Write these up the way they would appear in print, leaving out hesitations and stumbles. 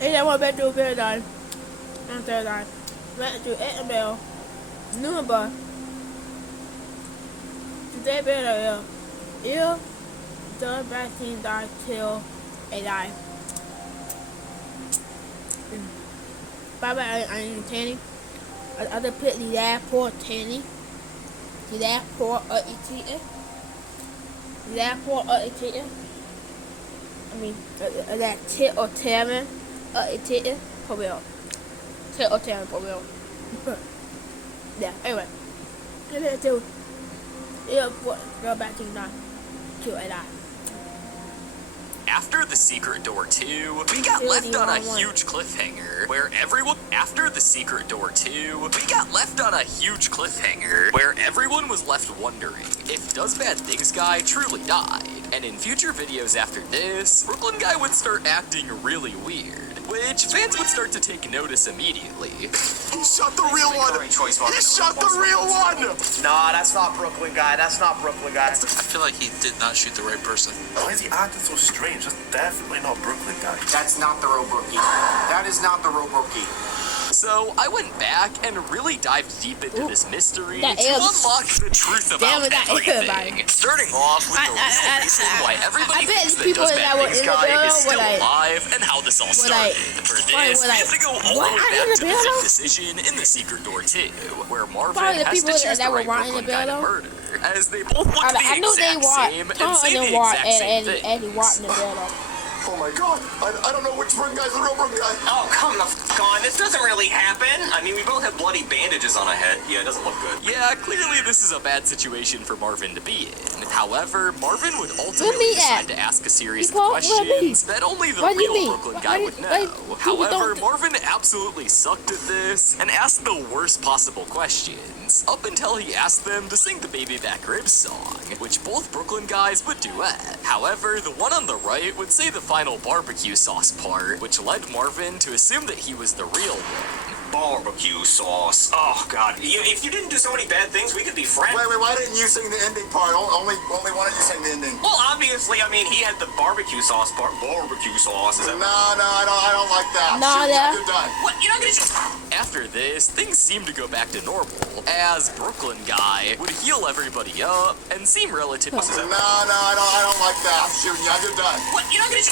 Hey, I want back to a paradigm. I'm paradigm. Back to Sml Universe. Today, better if the vaccine dies till it dies. Bye, I'm Tanny. I just put the last poor Tanny. The last poor eating. The last poor eating. I mean, that tit or Taman. Eating. For real. Tit or Taman for real. Yeah, anyway. Let's do go back to the till it dies. After The Secret Door 2, we got left on a huge cliffhanger where everyone was left wondering if Does Bad Things Guy truly died. And in future videos after this, Brooklyn Guy would start acting really weird, which fans would start to take notice immediately. He shot the real one! He shot the real one! Nah, that's not Brooklyn Guy. That's not Brooklyn Guy. I feel like he did not shoot the right person. Why is he acting so strange? That's definitely not Brooklyn Guy. That's not the real Brookie. That is not the real Brookie. So I went back and really dived deep into this mystery to That is- unlock the truth about Damn it, that is everything. Starting off with the real reason why everybody bet thinks the that people Does that Bad were Things in the Guy is building still were like- alive and how this all started. For this, we have to go all the what? way I back in the to the building? Zip decision in The Secret Door 2, where Marvin Probably the has to people choose that the were right right in the Brooklyn guy to building. murder, as they both look the I knew they exact walked. same and Tom say the and walked exact same and he walked in the things. building. Oh my god! I don't know which Brooklyn guy's the real Brooklyn guy. Oh, come the f*** on. This doesn't really happen. I mean, we both have bloody bandages on our head. Yeah, it doesn't look good. Yeah, clearly this is a bad situation for Marvin to be in. However, Marvin would ultimately decide to ask a series of questions that only the real Brooklyn guy would know. However, Marvin absolutely sucked at this and asked the worst possible questions, up until he asked them to sing the Baby Back Ribs song, which both Brooklyn guys would duet. However, the one on the right would say the final barbecue sauce part, which led Marvin to assume that he was the real one. Barbecue sauce. Oh, God. If you didn't do so many bad things, we could be friends. Wait, why didn't you sing the ending part? Only one of you sang the ending. Well, obviously, I mean, he had the barbecue sauce part. Barbecue sauce. Is that No, I don't like that. You're done. What? You're not gonna... After this, things seemed to go back to normal, as Brooklyn Guy would heal everybody up and seem relatively... No, I don't like that. I'm shooting you. You're done. What? You're not gonna...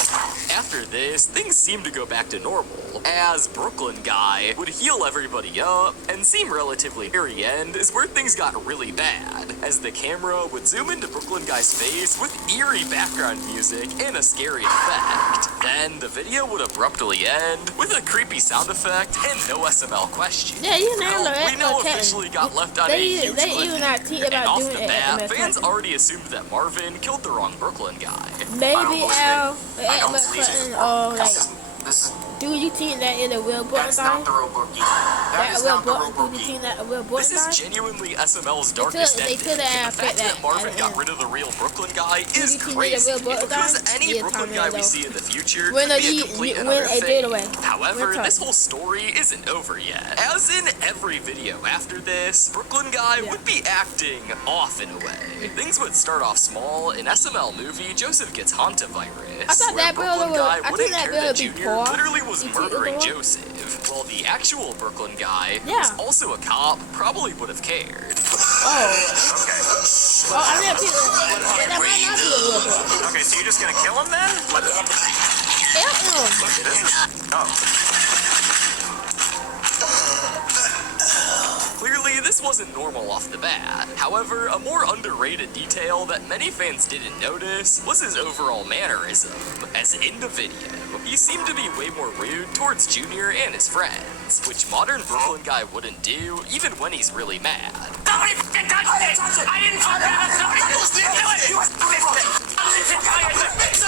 After this, things seemed to go back to normal, as Brooklyn Guy would heal everybody up and seem relatively very end is where things got really bad, as the camera would zoom into Brooklyn Guy's face with eerie background music and a scary effect. Then the video would abruptly end with a creepy sound effect and no SML question. Yeah, you know, we now officially got left on a huge even not teach and about off doing the it. bat, fans already assumed that Marvin killed the wrong Brooklyn guy. Maybe Al, like, This is... do you think that is a real Brooklyn That's guy? not the real Brookie. That is not the real Do you Brookie. think that a real Brooklyn This guy? is genuinely SML's darkest ending. coulda The fact put that Marvin at got the rid of the real Brooklyn guy is you think crazy, the real Brooklyn because guy? any Yeah, Brooklyn Tommy, guy we though. see in the future When could be a a complete when another a thing. did away. However, We're this whole story isn't over yet. As in every video after this, Brooklyn guy would be acting off in a way. Things would start off small. In SML movie, Joseph Gets Hantavirus, I thought where that Brooklyn brother guy was- I wouldn't think that care that brother would be Junior poor. literally was You think murdering it was? Joseph, while the actual Brooklyn guy, who Yeah. was also a cop, probably would have cared. Oh, I didn't think that might not be a real Brooklyn. Okay, so you're just gonna kill him then? Clearly, this wasn't normal off the bat. However, a more underrated detail that many fans didn't notice was his overall mannerism. As in the video, he seemed to be way more rude towards Junior and his friends, which modern Brooklyn guy wouldn't do even when he's really mad. Somebody f***ing touch this! I didn't fucking have somebody do it!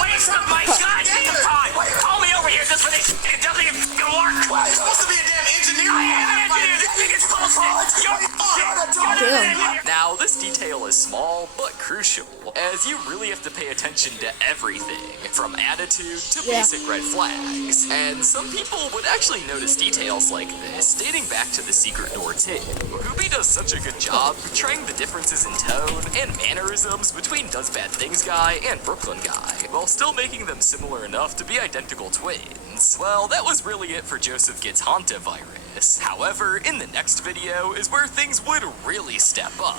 Waste of my goddamn time! Call me over here just for this shit. It doesn't even f***ing work! You're supposed to be a damn engineer. I am an engineer! This thing is bullshit! You're shit! You're not an engineer! Now, this detail is small, but crucial, as you really have to pay pay attention to everything, from attitude to basic red flags. And some people would actually notice details like this dating back to The Secret Door 2. Hoopy does such a good job portraying the differences in tone and mannerisms between Does Bad Things Guy and Brooklyn Guy, while still making them similar enough to be identical twins. Well, that was really it for Joseph Gets Hantavirus. However, in the next video is where things would really step up.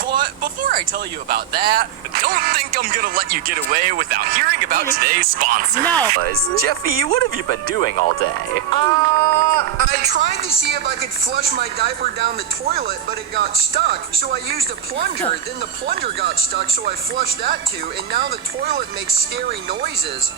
But before I tell you about that, don't think I'm gonna let you get away without hearing about today's sponsor. No. Jeffy, what have you been doing all day? I tried to see if I could flush my diaper down the toilet, but it got stuck. So I used a plunger. Then the plunger got stuck, so I flushed that too. And now the toilet makes scary noises.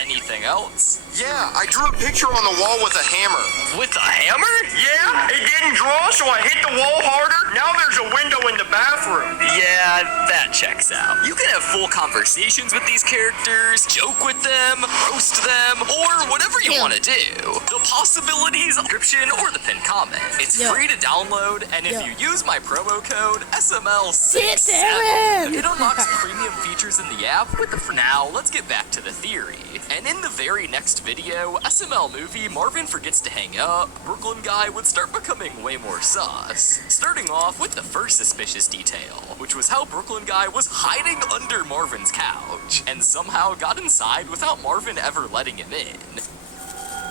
Anything else? Yeah, I drew a picture on the wall with a hammer. With a hammer? Yeah, it didn't draw, so I hit the wall harder. Now there's a window in the bathroom. Yeah, that checks out. You can have full conversations with these characters, joke with them, roast them, or whatever you want to do. The possibilities, description, or the pinned comment. It's free to download, and if you use my promo code SML67, it unlocks premium features in the app with the. For now, let's get back to the theory. And in the very next video, SML movie Marvin Forgets to Hang Up, Brooklyn Guy would start becoming way more sus. Starting off with the first suspicious detail, which was how Brooklyn Guy was hiding under Marvin's couch, and somehow got inside without Marvin ever letting him in.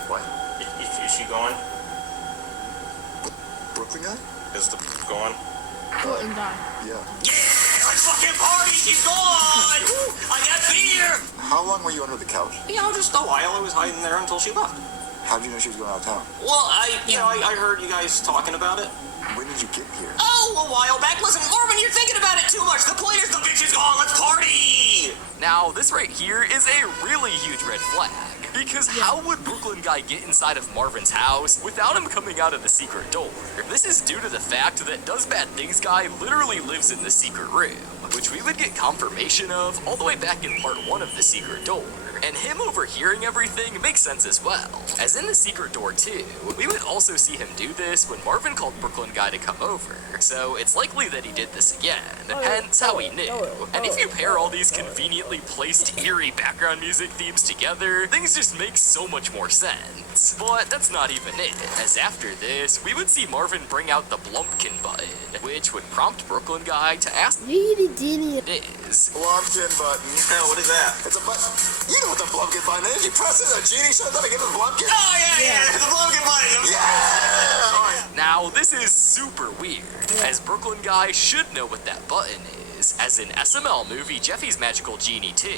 What? Is she gone? Brooklyn guy? Is the gone? Brooklyn Guy. Yeah. Yeah, let's fucking party. She's gone. I got beer. How long were you under the couch? Yeah, just a while. I was hiding there until she left. How did you know she was going out of town? Well, I heard you guys talking about it. When did you get here? Oh, a while back. Listen, Marvin, you're thinking about it too much. The point is the bitch is gone. Let's party. Now, this right here is a really huge red flag. Because how would Brooklyn Guy get inside of Marvin's house without him coming out of the secret door? This is due to the fact that Does Bad Things Guy literally lives in the secret room, which we would get confirmation of all the way back in part 1 of The Secret Door. And him overhearing everything makes sense as well, as in The Secret Door 2, we would also see him do this when Marvin called Brooklyn Guy to come over, so it's likely that he did this again, hence how he knew. And if you pair all these conveniently placed eerie background music themes together, things just make so much more sense. But that's not even it, as after this, we would see Marvin bring out the Blumpkin button, which would prompt Brooklyn Guy to ask what it is. Blumpkin button. Hell, what is that? It's a button. You know what the Blumpkin button is. You press it, a genie shows up and gives a Blumpkin. Oh, yeah, the Logan button. Yeah! Now, this is super weird, as Brooklyn Guy should know what that button is, as in SML movie Jeffy's Magical Genie 2.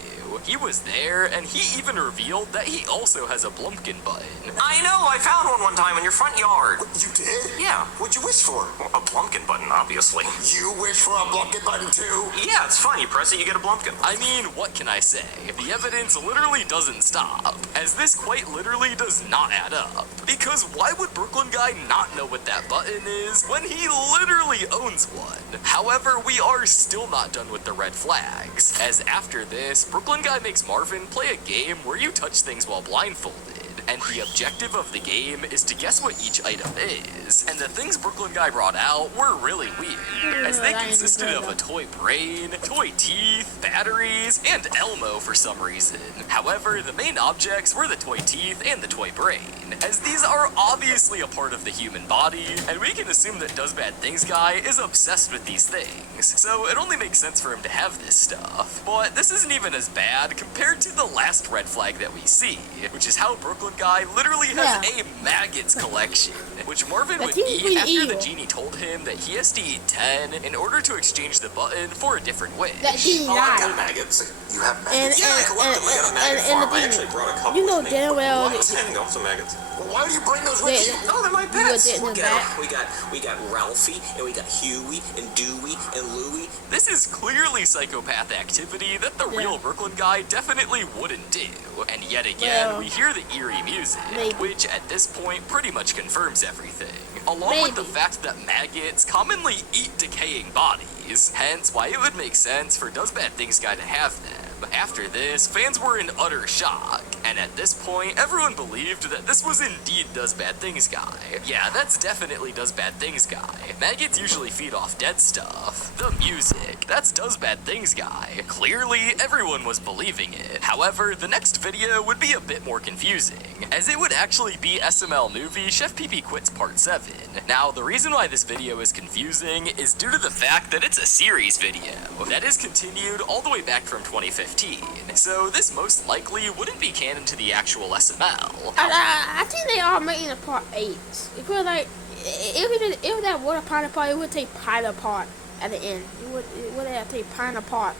He was there, and he even revealed that he also has a Blumpkin button. I know. I found one time in your front yard. You did? Yeah. What'd you wish for? Well, a Blumpkin button, obviously. You wish for a Blumpkin button too? Yeah, it's fun. You press it, you get a Blumpkin. I mean, what can I say? The evidence literally doesn't stop, as this quite literally does not add up. Because why would Brooklyn Guy not know what that button is when he literally owns one? However, we are still not done with the red flags, as after this, Brooklyn Guy makes Marvin play a game where you touch things while blindfolded. And the objective of the game is to guess what each item is. And the things Brooklyn Guy brought out were really weird, as they consisted of a toy brain, toy teeth, batteries, and Elmo for some reason. However, the main objects were the toy teeth and the toy brain, as these are obviously a part of the human body, and we can assume that Does Bad Things Guy is obsessed with these things, so it only makes sense for him to have this stuff. But this isn't even as bad compared to the last red flag that we see, which is how Brooklyn Guy literally has a maggots collection, which Marvin would eat after the genie told him that he has to eat 10 in order to exchange the button for a different wish. That genie I died. got maggots. You have maggots? Yeah, I collected them. I got a maggot farm. I actually brought a couple you know with me. damn well What? Hang on, some maggots. Well, why do you bring those with you? Oh, they're my you pets. get in the Look at back. 'em. We got Ralphie, and we got Huey, and Dewey, and Louie. This is clearly psychopath activity that the real Brooklyn Guy definitely wouldn't do. And yet again, we hear the eerie music, which at this point pretty much confirms everything. Along with the fact that maggots commonly eat decaying bodies, hence why it would make sense for Does Bad Things Guy to have them. After this, fans were in utter shock, And at this point, everyone believed that this was indeed Does Bad Things guy. Yeah, that's definitely Does Bad Things guy. Maggots usually feed off dead stuff. The music, that's Does Bad Things guy. Clearly, everyone was believing it. However, the next video would be a bit more confusing, as it would actually be SML movie Chef Pee Pee Quits Part 7. Now, the reason why this video is confusing is due to the fact that it's a series video that is continued all the way back from 2015. So this most likely wouldn't be canon to the actual SML. I think they are making a part 8. Because like, if that were a pilot part, it would take pilot part at the end. It would have to take pilot part.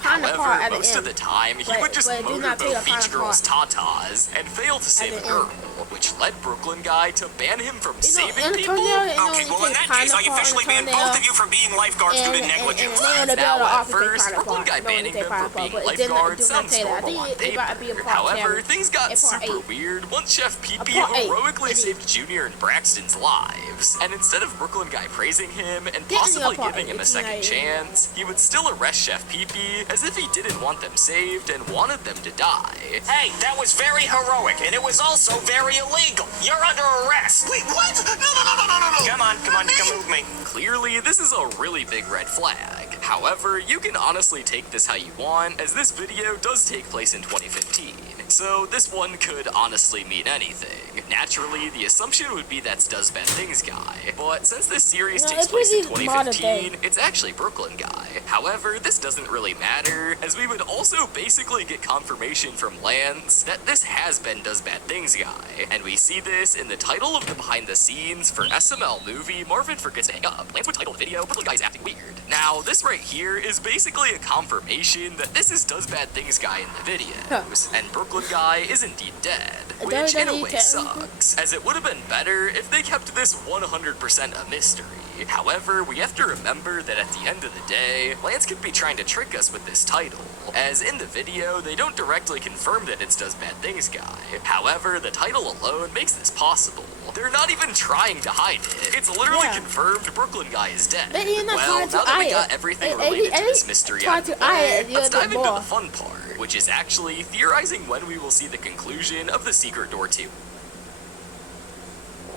However, most of the time, he would just motorboat Beach Girl's tatas and fail to save a girl, which led Brooklyn Guy to ban him from saving people. Okay, well in that case, I officially ban both of you from being lifeguards due to negligence. Now, at first, Brooklyn Guy banning them from being lifeguards sounds normal on paper. However, things got super weird once Chef Pee Pee heroically saved Junior and Braxton's lives. And instead of Brooklyn Guy praising him and possibly giving him a second chance, he would still arrest Chef Pee Pee as if he didn't want them saved and wanted them to die. Hey, that was very heroic, and it was also very illegal. You're under arrest. Wait, what? No. Come on, you can move me. Clearly, this is a really big red flag. However, you can honestly take this how you want, as this video does take place in 2015. So this one could honestly mean anything. Naturally, the assumption would be that's Does Bad Things guy. But since this series takes place in 2015, it's actually Brooklyn Guy. However, this doesn't really matter, as we would also basically get confirmation from Lance that this has been Does Bad Things guy. And we see this in the title of the behind the scenes for SML movie Marvin Forgets to Hang Up. Lance would title the video, Brooklyn Guy's acting weird. Now, this right here is basically a confirmation that this is Does Bad Things guy in the videos, and Brooklyn Guy is indeed dead, which in a way sucks, as it would have been better if they kept this 100% a mystery. However, we have to remember that at the end of the day, Lance could be trying to trick us with this title, as in the video, they don't directly confirm that it's Does Bad Things guy. However, the title alone makes this possible. They're not even trying to hide it. It's literally confirmed Brooklyn Guy is dead. Well, now that we got everything related to this mystery out of the way, let's dive into the fun part, which is actually theorizing when we will see the conclusion of the Secret Door 2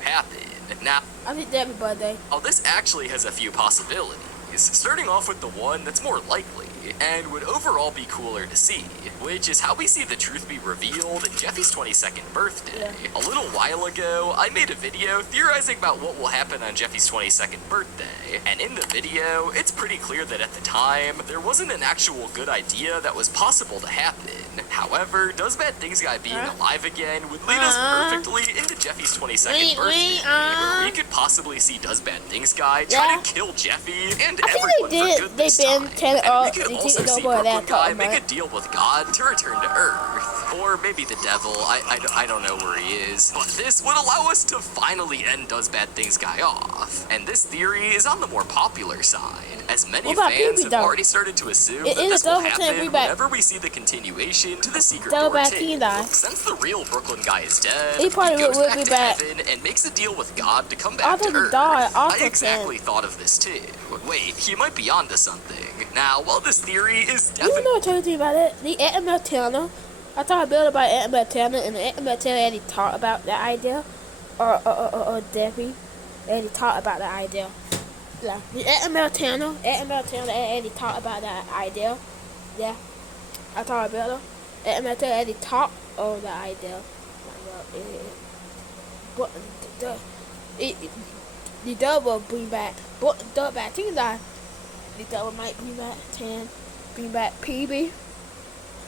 happen. Now, I think that'd be birthday. oh, this actually has a few possibilities, starting off with the one that's more likely, and would overall be cooler to see, which is how we see the truth be revealed in Jeffy's 22nd birthday. A little while ago, I made a video theorizing about what will happen on Jeffy's 22nd birthday, and in the video, it's pretty clear that at the time, there wasn't an actual good idea that was possible to happen. However, Does Bad Things guy being alive again would lead us perfectly into Jeffy's 22nd birthday, where we could possibly see Does Bad Things guy try to kill Jeffy and everyone for good this time. And we could also see Brooklyn Guy make a deal with God to return to Earth. Or maybe the devil, I don't know where he is. But this would allow us to finally end Does Bad Things guy off. And this theory is on the more popular side, as many fans have already started to assume that this will happen whenever we see the continuation to the Secret Door 2. Since the real Brooklyn Guy is dead, he goes back to heaven and makes a deal with God to come back to Earth. I exactly thought of this too. Wait, he might be onto something. Now, while this theory is definitely... You know what I told you about it? The SML channel. I thought I built about SML channel, and the SML channel already talked about the idea. Or Debbie already talked about the idea. Yeah. The SML channel already talked about that idea. Yeah. I thought I built it. SML channel already talked on the idea. But the double bring back, but the bad thing is that the double might bring back 10, bring back PB,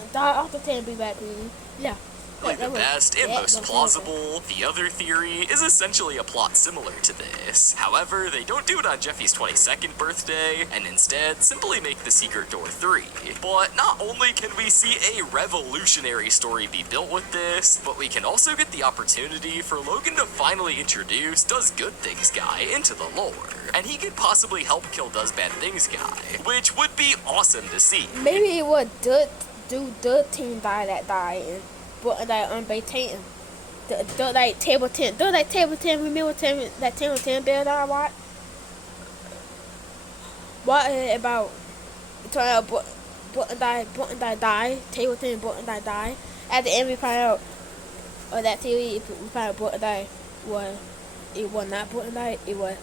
and die after 10, bring back PB. Yeah. Like the best and most plausible, the other theory is essentially a plot similar to this. However, they don't do it on Jeffy's 22nd birthday, and instead simply make the Secret Door 3. But not only can we see a revolutionary story be built with this, but we can also get the opportunity for Logan to finally introduce Does Good Things guy into the lore. And he could possibly help kill Does Bad Things guy, which would be awesome to see. Maybe it would do the team that died and but like unbaited the like table 10. Do like table 10 remember that table 10 build I watched? What about trying to die, table 10 die, and at the end we find out, or that theory, we find out Brooklyn died, it was not Brooklyn died, it was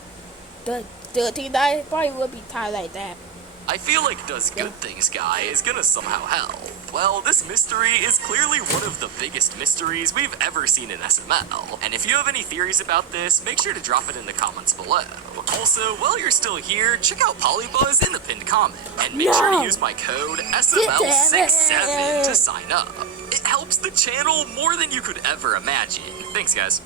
the 13 died. Probably would be tied like that. I feel like Does Good Things guy is gonna somehow help. Well, this mystery is clearly one of the biggest mysteries we've ever seen in SML. And if you have any theories about this, make sure to drop it in the comments below. Also, while you're still here, check out Polybuzz in the pinned comment. And make sure to use my code SML67 to sign up. It helps the channel more than you could ever imagine. Thanks, guys.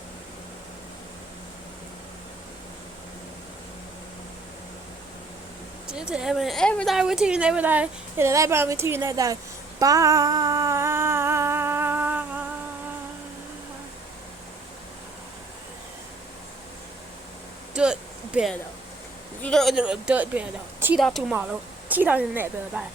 Every day routine, every day, in the night routine, that day. Bye. Do it better. You don't do it better. Cheat out tomorrow. Cheat out in that better.